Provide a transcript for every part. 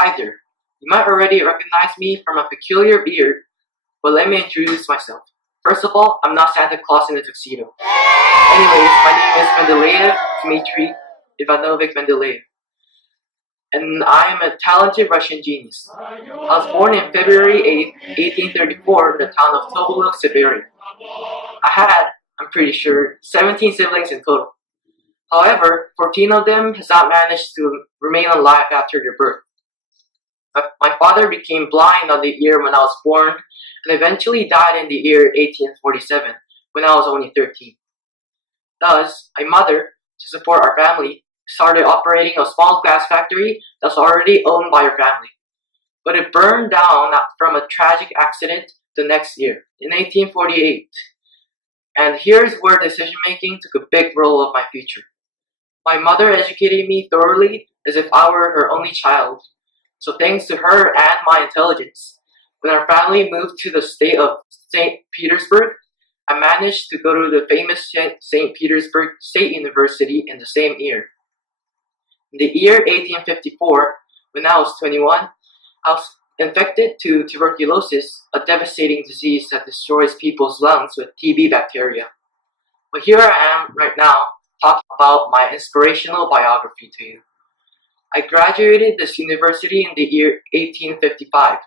Hi there. You might already recognize me from a peculiar beard, but let me introduce myself. First of all, I'm not Santa Claus in a tuxedo. Anyways, my name is Mendeleev Mendeleev, and I am a talented Russian genius. I was born in February 8th, 1834 in the town of Tobolsk, Siberia. I had, I'm pretty sure, 17 siblings in total. However, 14 of them has not managed to remain alive after their birth. My father became blind on the ear when I was born and eventually died in the year 1847 when I was only 13. Thus, my mother, to support our family, started operating a small glass factory that's already owned by her family. But it burned down from a tragic accident the next year, in 1848. And here's where decision making took a big role of my future. My mother educated me thoroughly as if I were her only child. So thanks to her and my intelligence, when our family moved to the state of St. Petersburg, I managed to go to the famous St. Petersburg State University in the same year. In the year 1854, when I was 21, I was infected to tuberculosis, a devastating disease that destroys people's lungs with TB bacteria. But here I am right now, talking about my inspirational biography to you. I graduated this university in the year 1855.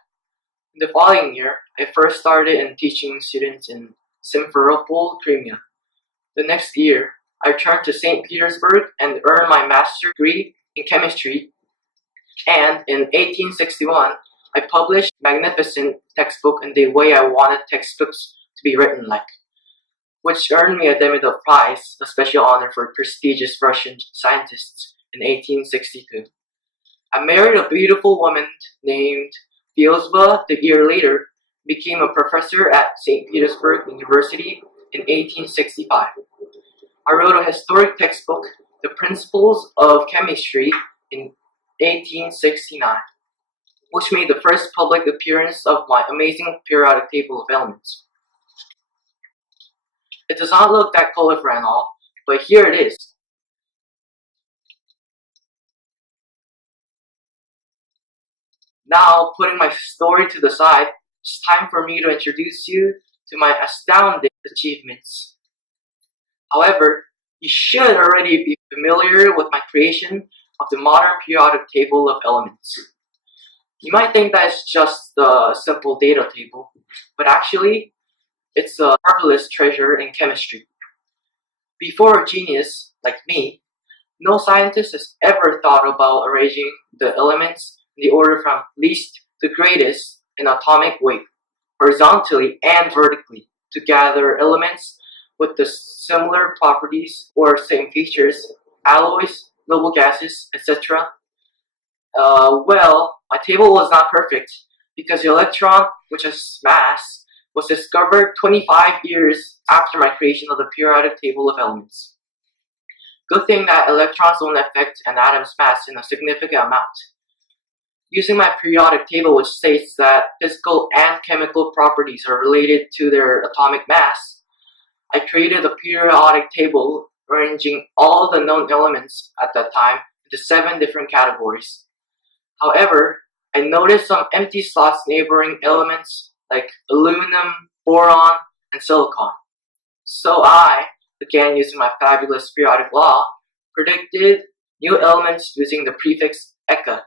In the following year, I first started in teaching students in Simferopol, Crimea. The next year, I returned to St. Petersburg and earned my master's degree in chemistry. And in 1861, I published a magnificent textbook in the way I wanted textbooks to be written like, which earned me a Demidov Prize, a special honor for prestigious Russian scientists, in 1862. I married a beautiful woman named Fiozba the year later, became a professor at St. Petersburg University in 1865. I wrote a historic textbook, The Principles of Chemistry, in 1869, which made the first public appearance of my amazing periodic table of elements. It does not look that colorful and all, but here it is. Now, putting my story to the side, it's time for me to introduce you to my astounding achievements. However, you should already be familiar with my creation of the modern periodic table of elements. You might think that it's just a simple data table, but actually, it's a marvelous treasure in chemistry. Before a genius like me, no scientist has ever thought about arranging the elements in the order from least to greatest in atomic weight, horizontally and vertically, to gather elements with the similar properties or same features, alloys, noble gases, etc. Well, my table was not perfect because the electron, which has mass, was discovered 25 years after my creation of the periodic table of elements. Good thing that electrons don't affect an atom's mass in a significant amount. Using my periodic table, which states that physical and chemical properties are related to their atomic mass, I created a periodic table arranging all the known elements at that time into 7 different categories. However, I noticed some empty slots neighboring elements like aluminum, boron, and silicon. So I, again using my fabulous periodic law, predicted new elements using the prefix Eka.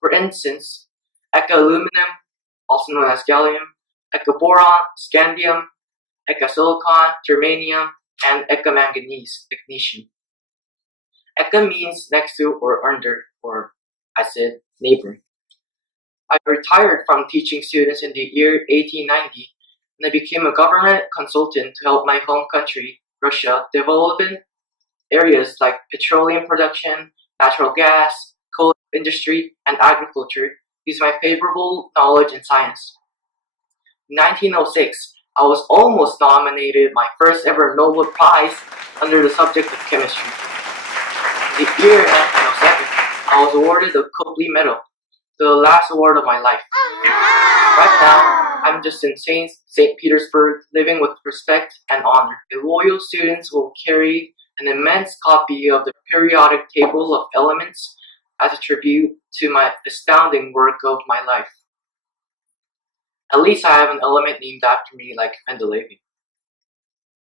For instance, Eka aluminum, also known as gallium, Eka boron, scandium, Eka silicon, germanium, and Eka manganese, technetium. Eka means next to or under, or I said neighboring. I retired from teaching students in the year 1890, and I became a government consultant to help my home country, Russia, develop in areas like petroleum production, natural gas, coal industry, and agriculture using my favorable knowledge in science. In 1906, I was almost nominated my first ever Nobel Prize under the subject of chemistry. In the year 1907, I was awarded the Copley Medal, the last award of my life. Right now, I'm just in St. Petersburg, living with respect and honor. The loyal students will carry an immense copy of the periodic table of elements as a tribute to my astounding work of my life. At least I have an element named after me like Mendeleev.